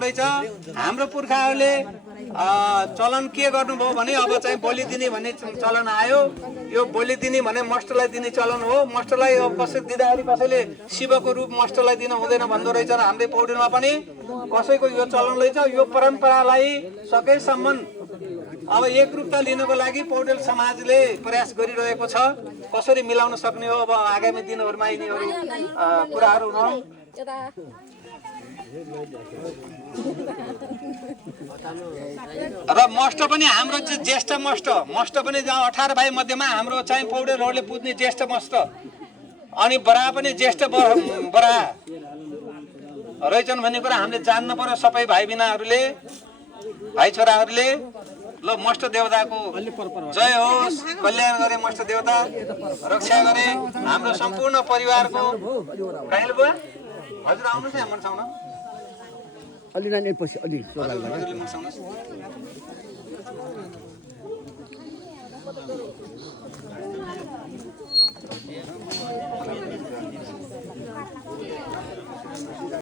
हाम्रो पुर्खाहरूले चलन के गर्नुभयो भने अब चाहिँ बलि दिने भन्ने चलन आयो। यो बलि दिने भने मष्टलाई दिने चलन हो। मष्टलाई अब कसै दिँदाखेरि कसैले शिवको रूप मष्टलाई दिन हुँदैन भन्दो रहेछ र हाम्रै पौडीमा पनि कसैको यो चलन रहेछ। यो परम्परालाई सकेसम्म अब एकरूपता लिनको लागि पौडेल समाजले प्रयास गरिरहेको छ। कसरी मिलाउन सक्ने हो अब आगामी दिनहरूमा यिनीहरू कुराहरू हुन्। र मष्ट पनि हाम्रो चाहिँ ज्येष्ठ मष्ट पनि 18 भाइ मध्येमा हाम्रो चाहिँ पौडेलहरूले पुज्ने ज्येष्ठ मष्ट अनि बरा पनि ज्येष्ठ बरा रहेछन् भन्ने कुरा हामीले जान्नु पर्यो। सबै भाइ बिनाहरूले भाइ छोराहरूले ल मष्ट देवताको जय होस्, कल्याण गरे मष्ट देवता, रक्षा गरे हाम्रो सम्पूर्ण परिवारको। काइल बुवा हजुर आउनुहोस् यहाँ मनसाउन अलि नानी पछि अलि हजुरले मनसाउनुहोस्।